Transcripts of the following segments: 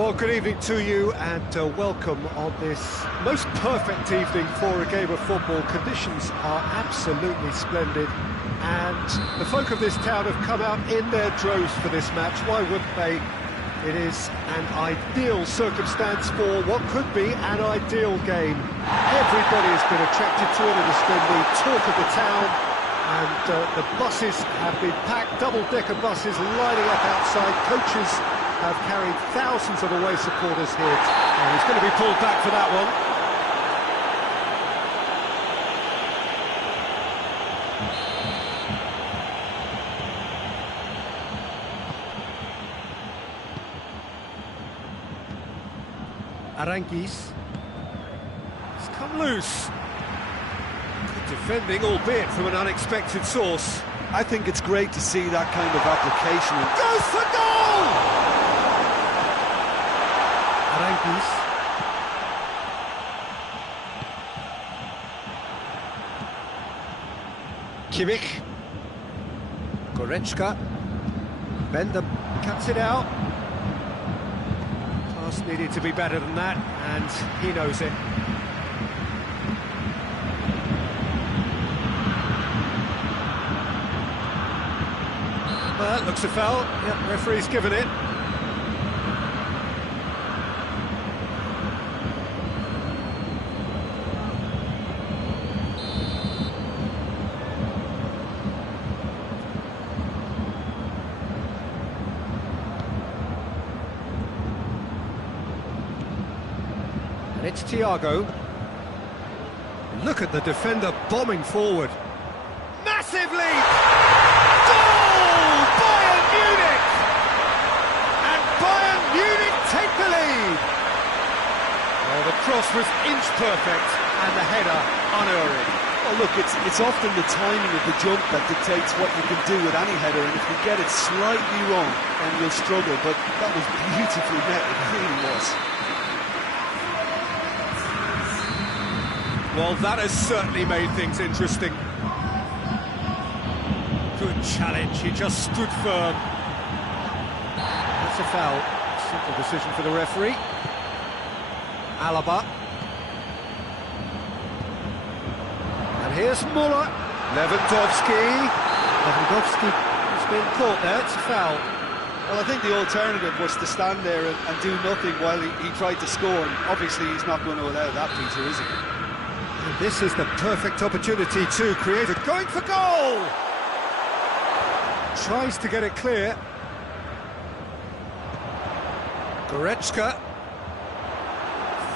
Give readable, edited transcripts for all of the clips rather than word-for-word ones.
Well, good evening to you and welcome on this most perfect evening for a game of football. Conditions are absolutely splendid and the folk of this town have come out in their droves for this match. Why wouldn't they? It is an ideal circumstance for what could be an ideal game. Everybody has been attracted to it. It has been the talk of the town, and the buses have been packed, double-decker buses lining up outside. Coaches have carried thousands of away supporters here. And he's going to be pulled back for that one. Aranguis. It's come loose. Good defending, albeit from an unexpected source. I think it's great to see that kind of application. Goes for goal! Aranguis. Kimmich. Goretzka. Bender cuts it out. Pass needed to be better than that, and he knows it. Well, that looks a foul. Yep, referee's given it. And it's Thiago. Look at the defender bombing forward. Massive leap! Goal! Bayern Munich! And Bayern Munich take the lead! Oh, the cross was inch perfect and the header unerring. Well, look, it's often the timing of the jump that dictates what you can do with any header, and if you get it slightly wrong, then you'll struggle, but that was beautifully met, it really was. Well, that has certainly made things interesting. Good challenge, he just stood firm. That's a foul. Simple decision for the referee. Alaba. And here's Muller. Lewandowski has been caught there, it's a foul. Well, I think the alternative was to stand there and do nothing while he tried to score, and obviously he's not going to allow that, Peter, is he? And this is the perfect opportunity to create a going for goal! Tries to get it clear. Goretzka.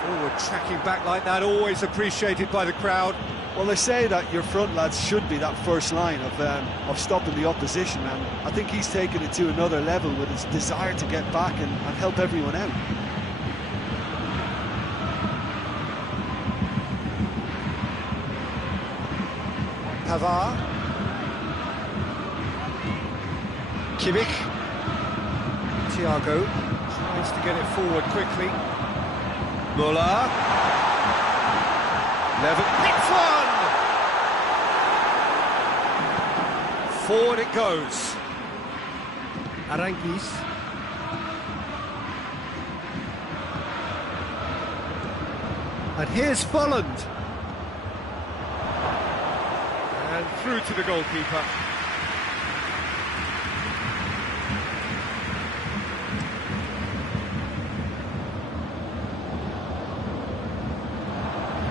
Forward tracking back like that, always appreciated by the crowd. Well, they say that your front lads should be that first line of stopping the opposition, and I think he's taken it to another level with his desire to get back and help everyone out. Pavard. Kimmich. Thiago tries to get it forward quickly. Muller. Hits one! Forward it goes. Aranguis. And here's Volland. And through to the goalkeeper.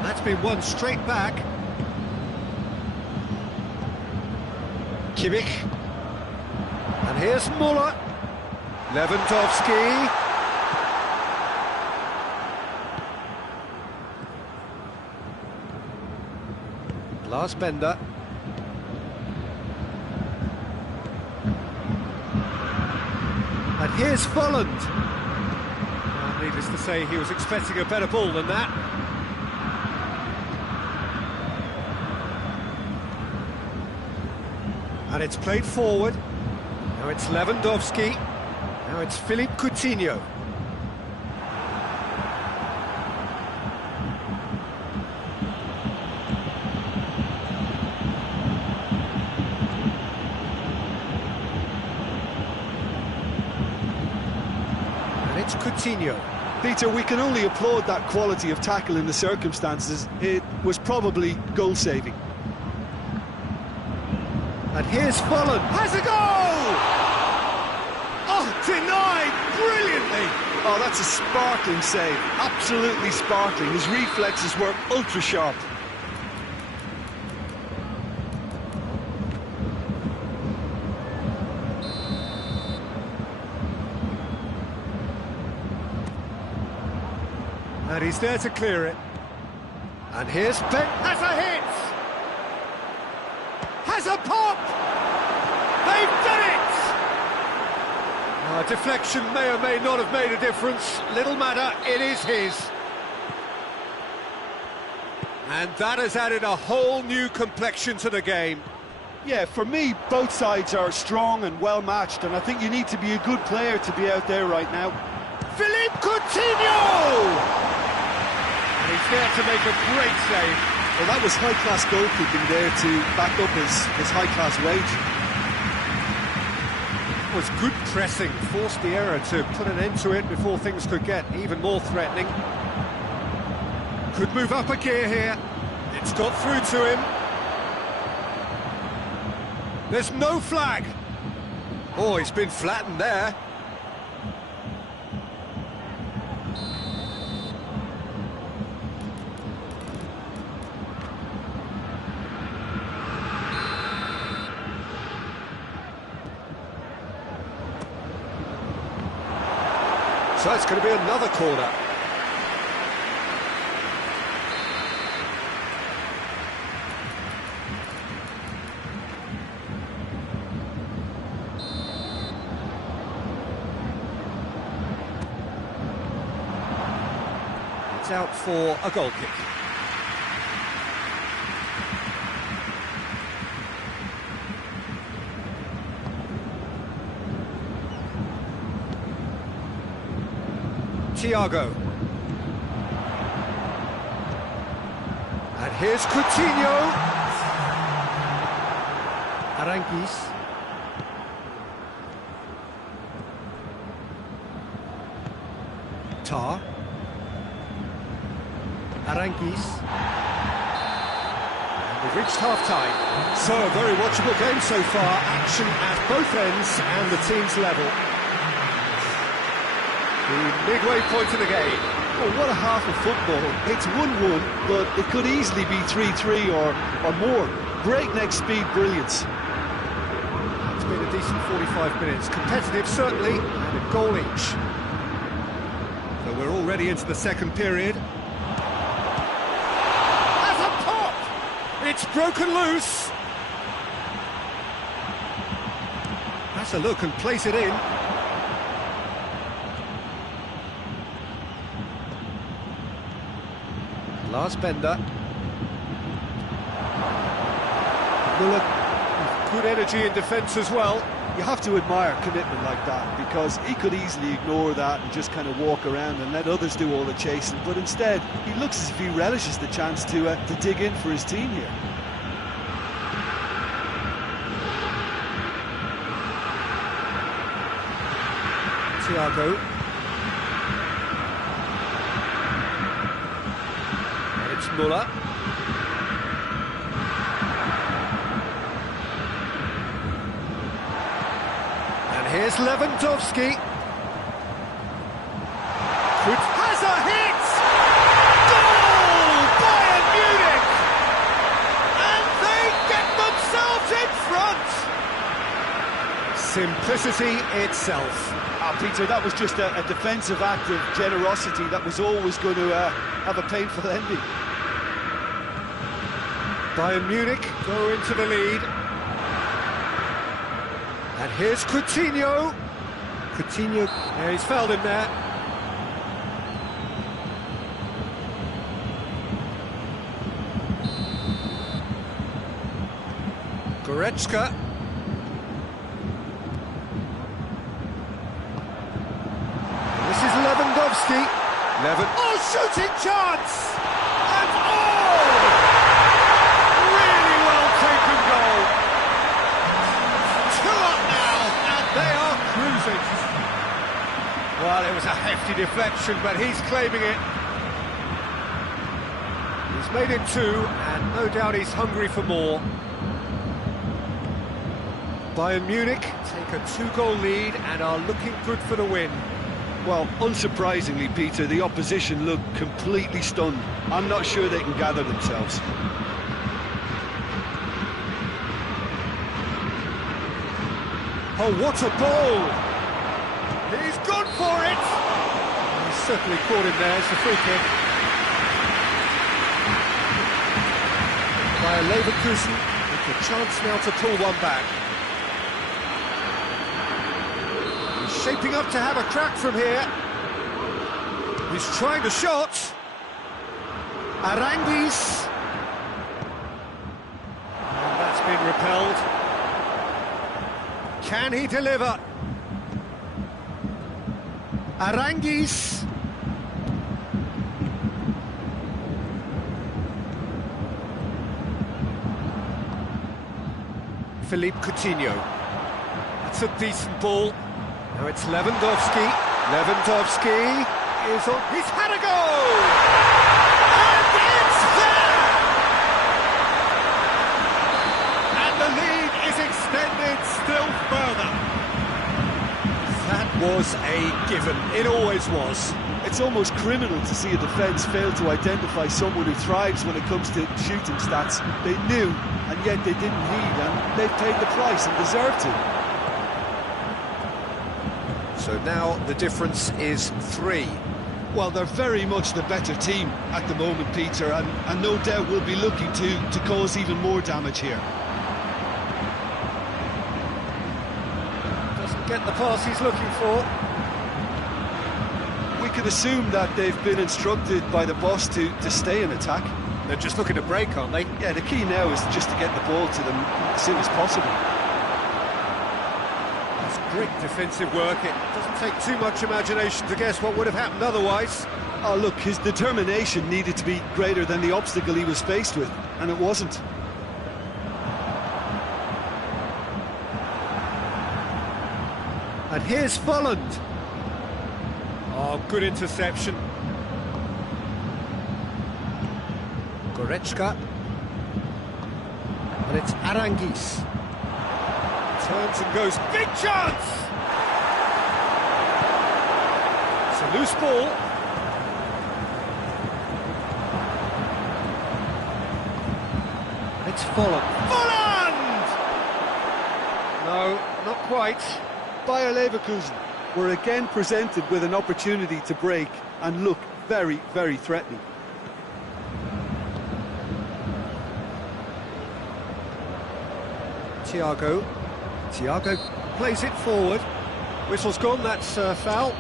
That's been won straight back. Kimmich. And here's Muller. Lewandowski. Last Bender. And here's Volland. Needless to say, he was expecting a better ball than that. And it's played forward. Now it's Lewandowski. Now it's Philippe Coutinho. it's Coutinho. Peter, we can only applaud that quality of tackle in the circumstances. It was probably goal-saving. And here's Follen. Has a goal! Oh, denied brilliantly! Oh, that's a sparkling save. Absolutely sparkling. His reflexes were ultra-sharp. And he's there to clear it. And here's Ben. Has a hit! Has a pop! They've done it! Deflection may or may not have made a difference. Little matter, it is his. And that has added a whole new complexion to the game. Yeah, for me, both sides are strong and well-matched, and I think you need to be a good player to be out there right now. Philippe Coutinho! And he's there to make a great save. Well, that was high-class goalkeeping there to back up his high-class wage. It was good pressing, forced the error to put an end to it before things could get even more threatening. Could move up a gear here. It's got through to him. There's no flag. Oh, he's been flattened there. So it's going to be another corner. It's out for a goal kick. Thiago. And here's Coutinho. Aranguiz. Tar. Aranguiz. And we've reached half-time. So, a very watchable game so far. Action at both ends and the team's level. The midway point of the game. Oh, what a half of football. It's 1-1, but it could easily be 3-3 or more. Breakneck speed brilliance. It's been a decent 45 minutes. Competitive, certainly, and a goal each. So we're already into the second period. Has a pop! It's broken loose. That's a look and place it in. Lars Bender. Muller, good energy in defence as well. You have to admire commitment like that, because he could easily ignore that and just kind of walk around and let others do all the chasing, but instead he looks as if he relishes the chance to dig in for his team here. Thiago. Muller. And here's Lewandowski. Has a hit! Goal! Bayern Munich! And they get themselves in front! Simplicity itself. Peter, that was just a defensive act of generosity that was always going to have a painful ending. Bayern Munich go into the lead. And here's Coutinho. Coutinho, yeah, he's fouled him there. Goretzka. This is Lewandowski. Oh, shooting chance! And really well taken goal. 2 up now, and they are cruising. Well, it There was a hefty deflection, but he's claiming it. He's made it 2, and no doubt he's hungry for more. Bayern Munich take a 2-goal lead and are looking good for the win. Well, unsurprisingly, Peter, the opposition look completely stunned. I'm not sure they can gather themselves. Oh, what a ball! He's gone for it! He's certainly caught him there. It's a free kick. By Leverkusen with the chance now to pull one back. He's shaping up to have a crack from here. He's trying the shot. Aranguiz. And that's been repelled. Can he deliver? Aranguiz. Philippe Coutinho. It's a decent ball. Now it's Lewandowski. Lewandowski is on. He's had a goal! And it's there! And the lead is extended still further. That was a given. It always was. It's almost criminal to see a defence fail to identify someone who thrives when it comes to shooting stats. They knew, and yet they didn't heed, and they've paid the price and deserved to. So now the difference is 3. Well, they're very much the better team at the moment, Peter, and no doubt will be looking to cause even more damage here. Doesn't get the pass he's looking for. We can assume that they've been instructed by the boss to stay in attack. They're just looking to break, aren't they? Yeah, the key now is just to get the ball to them as soon as possible. That's great defensive work. It doesn't take too much imagination to guess what would have happened otherwise. Oh, look, his determination needed to be greater than the obstacle he was faced with, and it wasn't. And here's Volland. Oh, good interception. Goretzka. And it's Aranguiz. Turns and goes. Big chance! It's a loose ball. And it's Volland. Volland! No, not quite. Bayer Leverkusen were again presented with an opportunity to break and look very, very threatening. Thiago plays it forward. Whistle's gone, that's foul.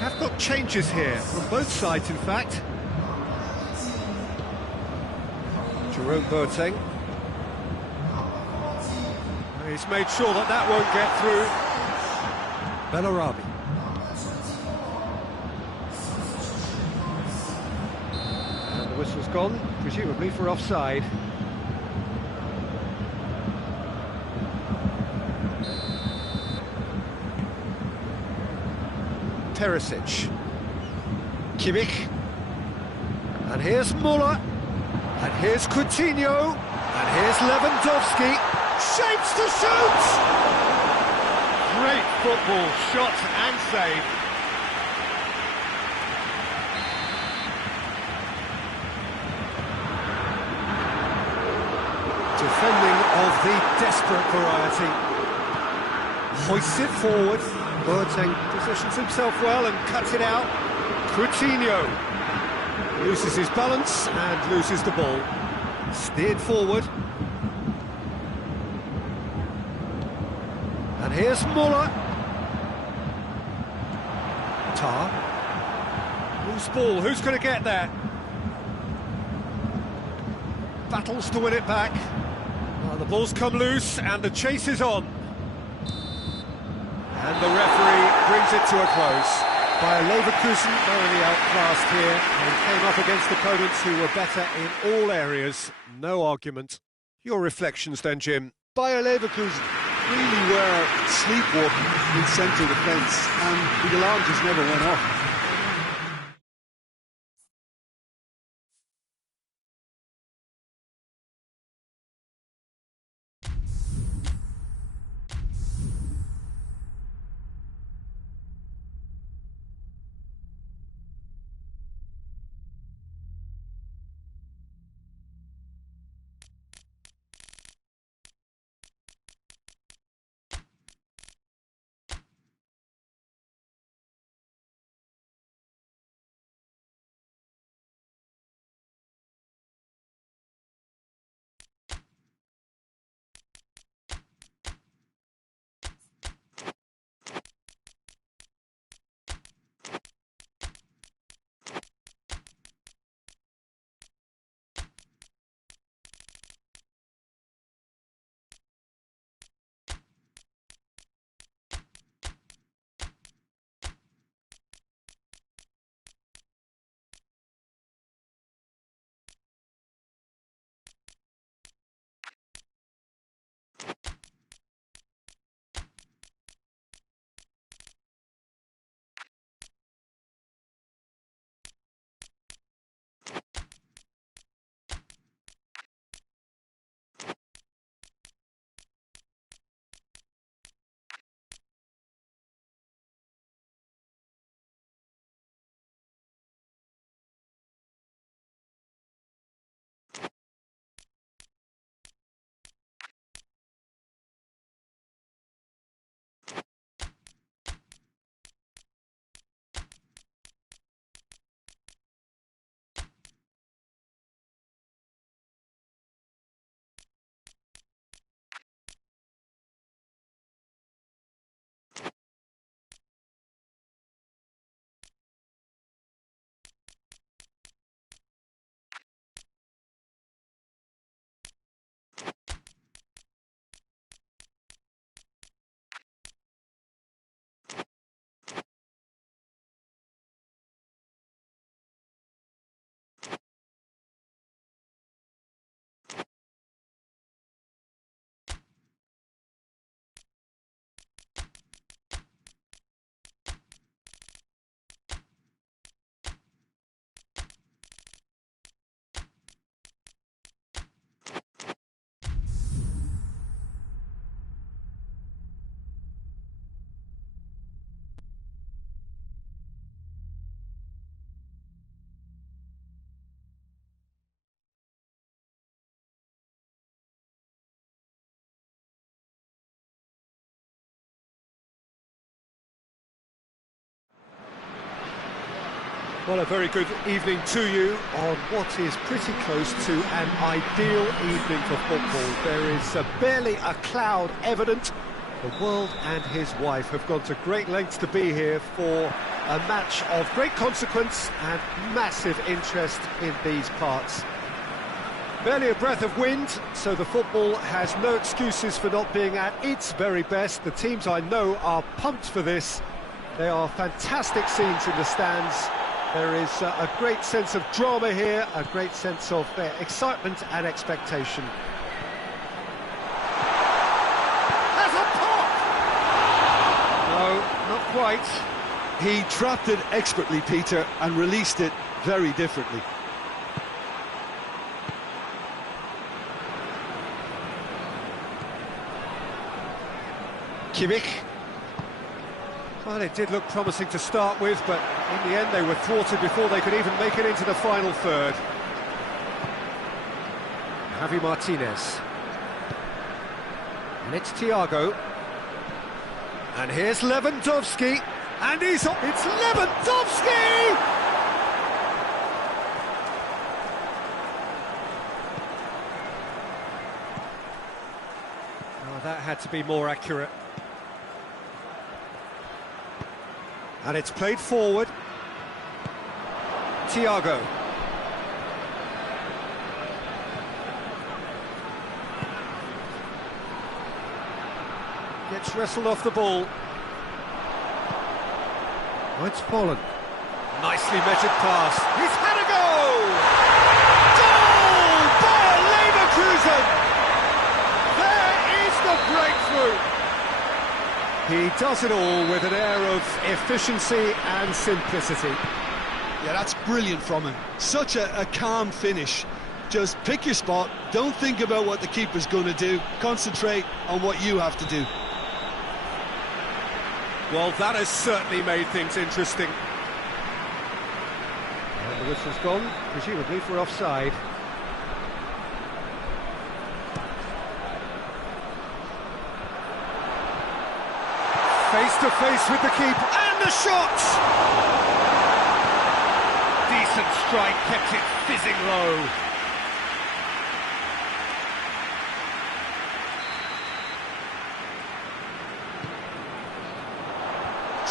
Have got changes here from both sides, in fact. Jerome Boateng. He's made sure that that won't get through. Bellarabi. And the whistle's gone, presumably for offside. Perisic, Kimmich, and here's Muller, and here's Coutinho, and here's Lewandowski, shapes to shoot! Great football, shot and save. Defending of the desperate variety. Hoists it forward. Boateng positions himself well and cuts it out. Coutinho loses his balance and loses the ball. Steered forward. And here's Muller. Tar. Loose ball, who's going to get there? Battles to win it back. Well, the ball's come loose and the chase is on. And the referee brings it to a close. Bayer Leverkusen thoroughly outclassed here and came up against opponents who were better in all areas. No argument. Your reflections then, Jim? Bayer Leverkusen really were sleepwalking in central defence, and the alarm just never went off. Well, a very good evening to you on what is pretty close to an ideal evening for football. There is barely a cloud evident. The world and his wife have gone to great lengths to be here for a match of great consequence and massive interest in these parts. Barely a breath of wind, so the football has no excuses for not being at its very best. The teams I know are pumped for this. They are fantastic scenes in the stands. There is a great sense of drama here, a great sense of excitement and expectation. That's a pop! No, not quite. He trapped it expertly, Peter, and released it very differently. Kimmich. Well, it did look promising to start with, but in the end they were thwarted before they could even make it into the final third. Javi Martinez. And it's Thiago. And here's Lewandowski, and it's Lewandowski! Oh, that had to be more accurate. And it's played forward. Thiago. Gets wrestled off the ball. Oh, it's fallen. Nicely measured pass. He's had a goal! Goal! Bayer Leverkusen! There is the breakthrough! He does it all with an air of efficiency and simplicity. Yeah, that's brilliant from him. Such a calm finish. Just pick your spot, don't think about what the keeper's going to do, concentrate on what you have to do. Well, that has certainly made things interesting. And the whistle's gone, presumably for offside. Face to face with the keeper, and the shot! Decent strike, kept it fizzing low.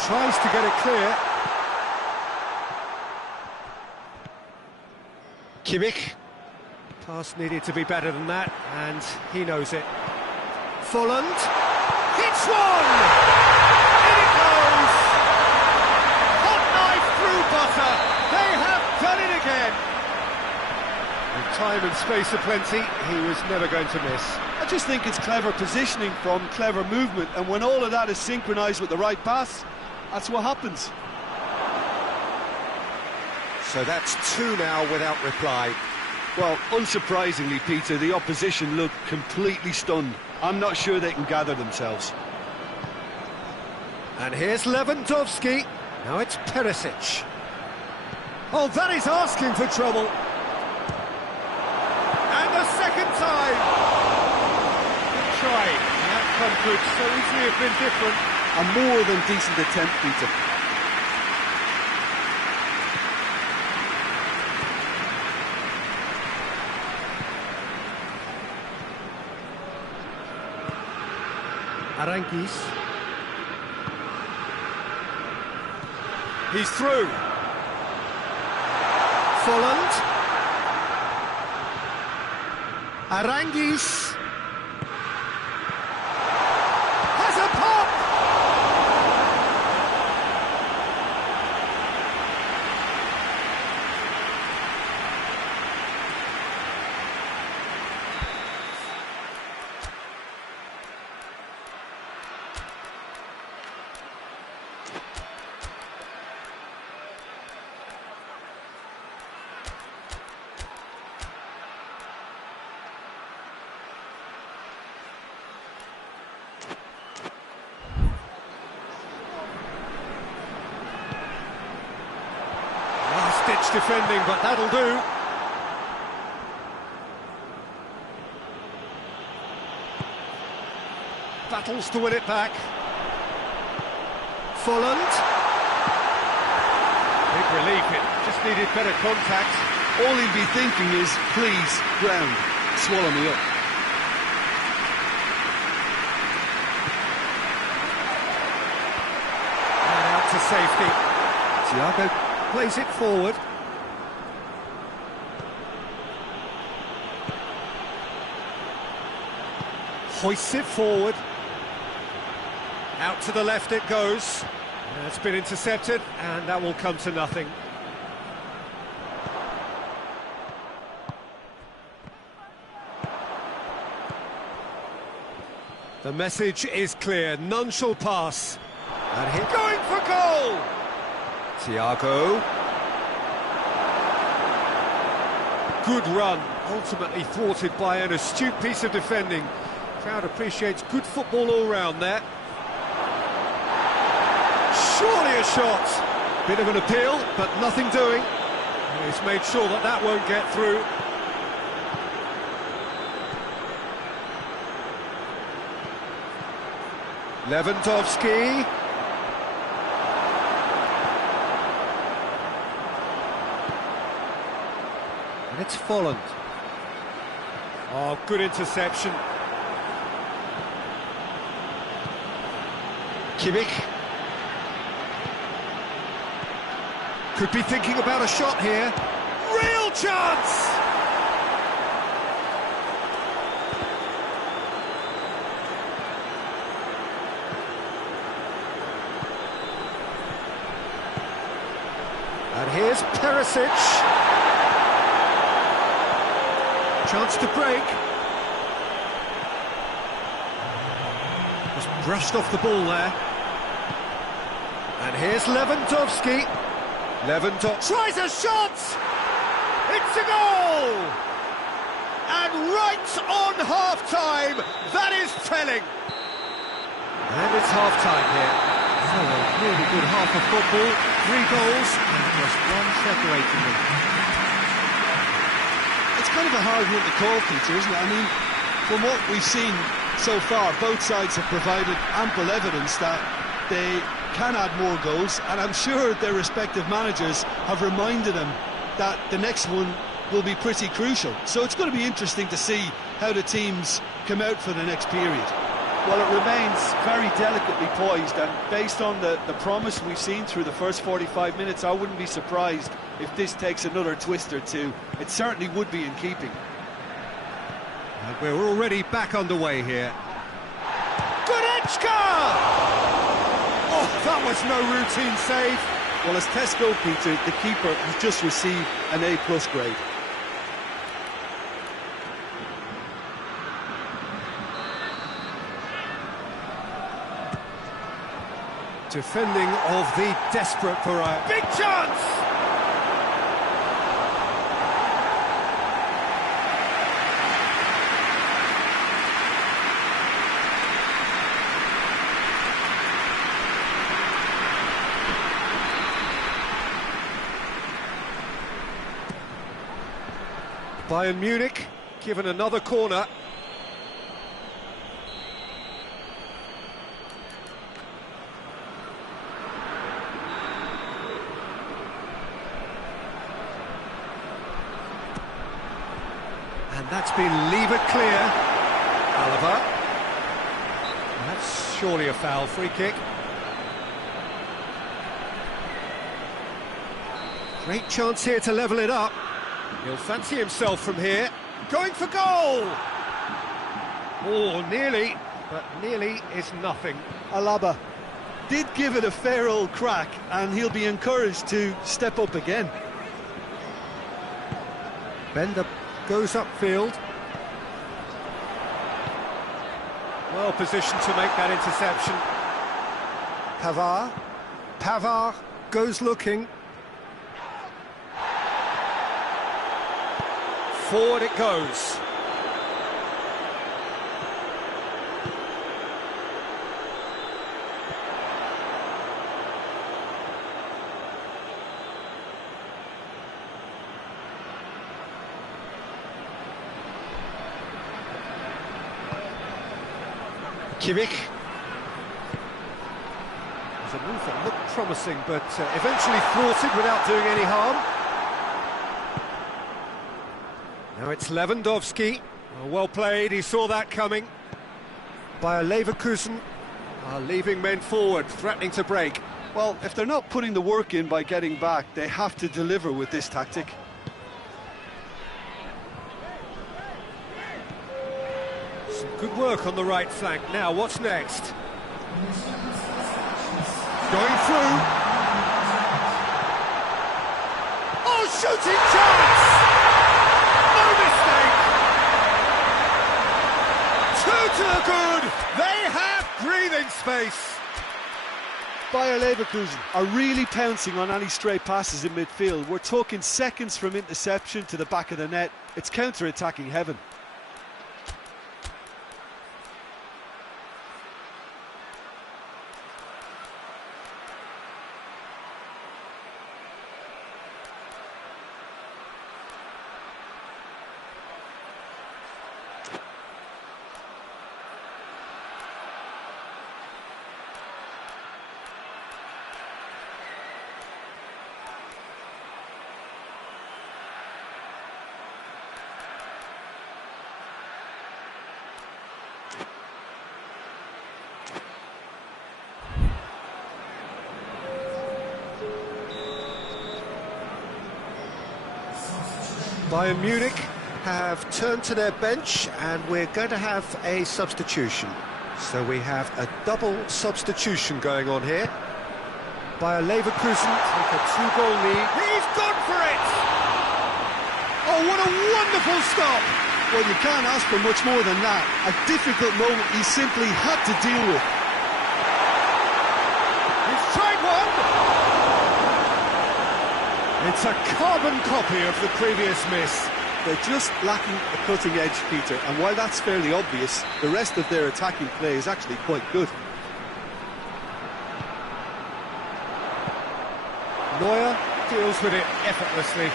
Tries to get it clear. Kimmich. Pass needed to be better than that, and he knows it. Folland. Hits one! In it goes! Hot knife through butter. They have done it again. With time and space aplenty, he was never going to miss. I just think it's clever positioning from clever movement, and when all of that is synchronised with the right pass, that's what happens. So that's two now without reply. Well, unsurprisingly, Peter, the opposition look completely stunned. I'm not sure they can gather themselves. And here's Lewandowski. Now it's Perisic. Oh, that is asking for trouble. And the second time. Good try. The outcome could so easily have been different. A more than decent attempt, Peter. Aranguis. He's through. Folland. Aranguis. Has a pop! Last-ditch defending, but that'll do. Battles to win it back. Folland. Big relief, it just needed better contact. All he'd be thinking is, please, ground, swallow me up. And out to safety. Thiago plays it forward. Hoists it forward. Out to the left it goes. It's been intercepted, and that will come to nothing. The message is clear, none shall pass. And he's going for goal! Thiago. Good run, ultimately thwarted by an astute piece of defending. Crowd appreciates good football all round there. Surely a shot. Bit of an appeal, but nothing doing. And he's made sure that that won't get through. Lewandowski. And it's Folland. Oh, good interception. Kimmich. Could be thinking about a shot here. Real chance! And here's Perisic. Chance to break. Just brushed off the ball there. And here's Lewandowski. Lewandowski tries a shot! It's a goal! And right on half-time, that is telling. And it's half-time here. So a really good half of football, 3 goals, and just one separating them. It's kind of a hard one to call, Peter, isn't it? I mean, from what we've seen so far, both sides have provided ample evidence that they can add more goals, and I'm sure their respective managers have reminded them that the next one will be pretty crucial. So it's going to be interesting to see how the teams come out for the next period. Well, it remains very delicately poised, and based on the promise we've seen through the first 45 minutes, I wouldn't be surprised if this takes another twist or two. It certainly would be in keeping. And we're already back underway here. Goretzka! Oh, that was no routine save. Well, as Tesco, Peter, the keeper has just received an A+ grade. Defending of the desperate variety. Big chance! Bayern Munich given another corner. And that's been levered clear. Alaba. That's surely a foul. Free kick. Great chance here to level it up. He'll fancy himself from here. Going for goal! Oh, nearly, but nearly is nothing. Alaba did give it a fair old crack, and he'll be encouraged to step up again. Bender goes upfield. Well positioned to make that interception. Pavard goes looking. Forward it goes. Kimmich. There's a move that looked promising, but eventually thwarted without doing any harm. Now it's Lewandowski. Oh, well played, he saw that coming. Bayer Leverkusen are leaving men forward, threatening to break. Well, if they're not putting the work in by getting back, they have to deliver with this tactic. Some good work on the right flank. Now, what's next? Going through. Oh, shooting chance! No mistake! Two to the good! They have breathing space! Bayer Leverkusen are really pouncing on any stray passes in midfield. We're talking seconds from interception to the back of the net. It's counter-attacking heaven. Bayern Munich have turned to their bench and we're going to have a substitution. So we have a double substitution going on here. Bayer Leverkusen take a 2-goal lead. He's gone for it! Oh, what a wonderful stop! Well, you can't ask for much more than that. A difficult moment he simply had to deal with. He's tried one! It's a carbon copy of the previous miss. They're just lacking a cutting edge, Peter, and while that's fairly obvious, the rest of their attacking play is actually quite good. Neuer deals with it effortlessly.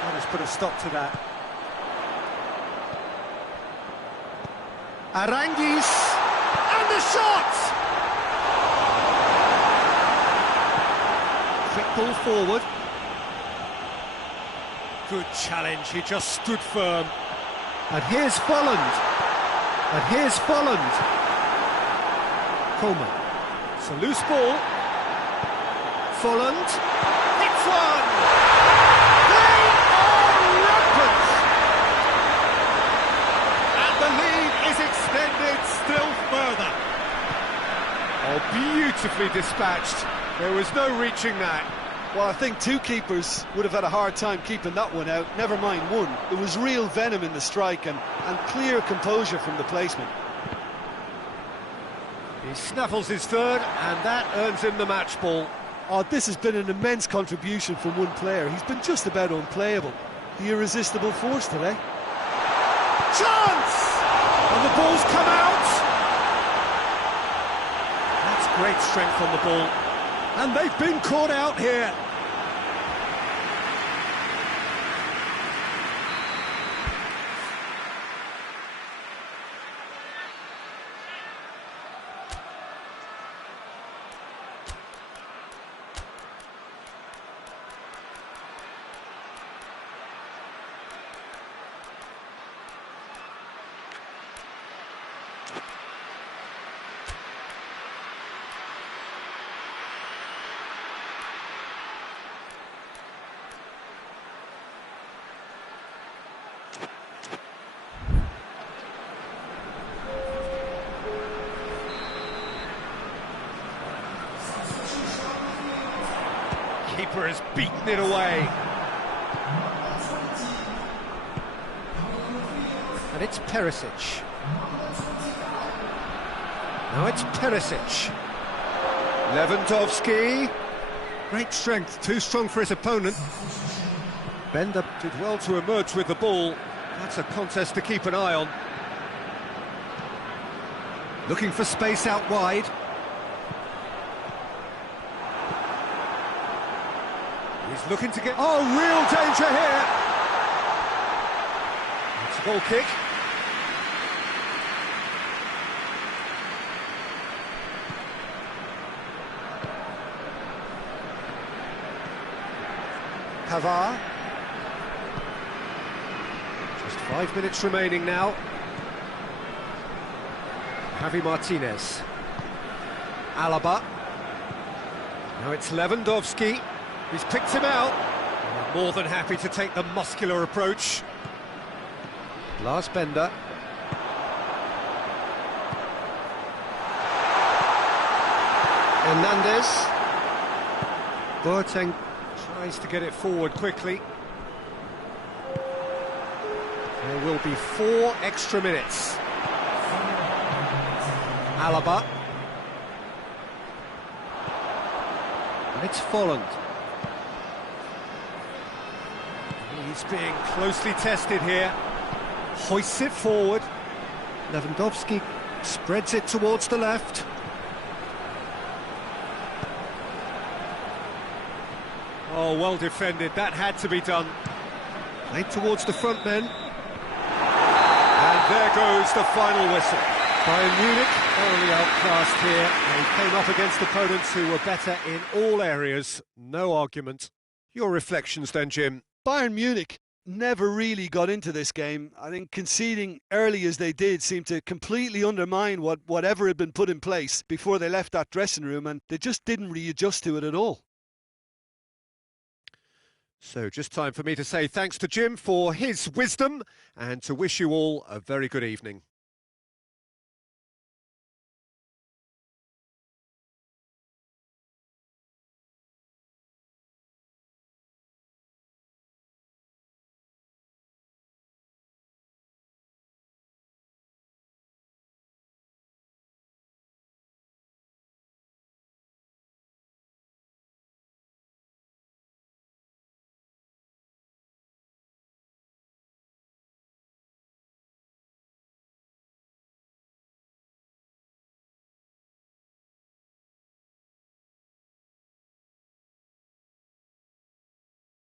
That has put a stop to that. Aranguiz, and the shot! Quick ball forward. Good challenge, he just stood firm. And here's Folland. And here's Folland. Coleman. It's a loose ball. Folland. Hits one! They are rampant! And the lead is extended still further. Oh, beautifully dispatched. There was no reaching that. Well, I think two keepers would have had a hard time keeping that one out, never mind one. There was real venom in the strike and clear composure from the placement. He snaffles his third, and that earns him the match ball. Oh, this has been an immense contribution from one player. He's been just about unplayable. The irresistible force today. Chance! And the ball's come out! That's great strength on the ball. And they've been caught out here. Keeper has beaten it away. And it's Perisic. Now it's Perisic. Lewandowski. Great strength, too strong for his opponent. Bender did well to emerge with the ball. That's a contest to keep an eye on. Looking for space out wide. He's looking to get... Oh, real danger here! It's a goal kick. Pavard. Just 5 minutes remaining now. Javi Martinez. Alaba. Now it's Lewandowski. He's picked him out. More than happy to take the muscular approach. Lars Bender. Hernandez. Boateng tries to get it forward quickly. There will be 4 extra minutes. Alaba. And it's Folland. He's being closely tested here. Hoists it forward. Lewandowski spreads it towards the left. Oh, well defended. That had to be done. Played towards the front men. And there goes the final whistle. Bayern Munich thoroughly outclassed here. They came up against opponents who were better in all areas. No argument. Your reflections then, Jim? Bayern Munich never really got into this game. I think conceding early as they did seemed to completely undermine whatever had been put in place before they left that dressing room, and they just didn't readjust to it at all. So just time for me to say thanks to Jim for his wisdom and to wish you all a very good evening.